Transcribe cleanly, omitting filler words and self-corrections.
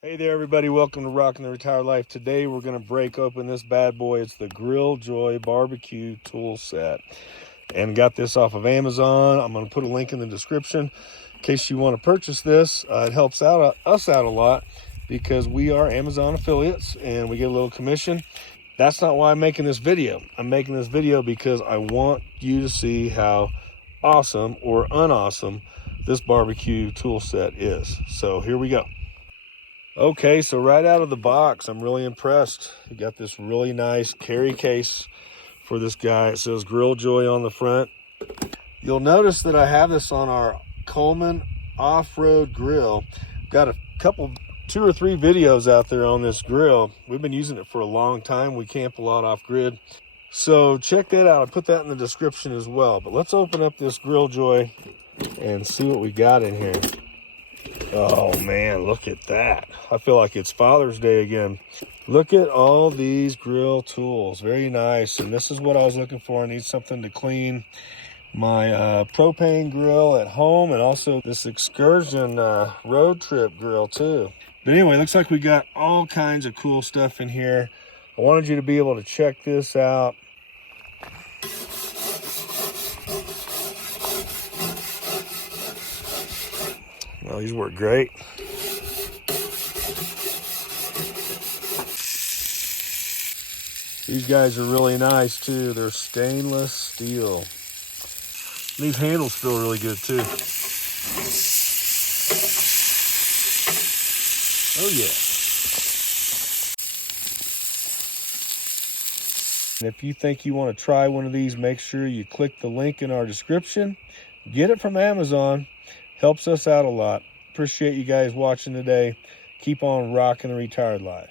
Hey there everybody, welcome to Rockin' the Retired Life. Today we're going to break open this bad boy. It's the Grill Joy BBQ Tools set. And got this off of Amazon. I'm going to put a link in the description in case you want to purchase this. It helps us out a lot because we are Amazon affiliates and we get a little commission. That's not why I'm making this video. I'm making this video because I want you to see how awesome or unawesome this barbecue tool set is. So here we go. Okay, so right out of the box, I'm really impressed. You got this really nice carry case for this guy. It says Grill Joy on the front. You'll notice that I have this on our Coleman off-road grill. Got a couple, 2 or 3 videos out there on this grill. We've been using it for a long time. We camp a lot off-grid. So check that out. I'll put that in the description as well. But let's open up this Grill Joy and see what we got in here. Oh man, look at that. I feel like it's Father's Day again. Look at all these grill tools. Very nice. And this is what I was looking for. I need something to clean my propane grill at home, and also this X-Cursion road trip grill too. But anyway, looks like we got all kinds of cool stuff in here. I wanted you to be able to check this out. Well, these work great. These guys are really nice too. They're stainless steel. These handles feel really good too. Oh yeah. And if you think you want to try one of these, make sure you click the link in our description. Get it from Amazon. Helps us out a lot. Appreciate you guys watching today. Keep on rocking the retired life.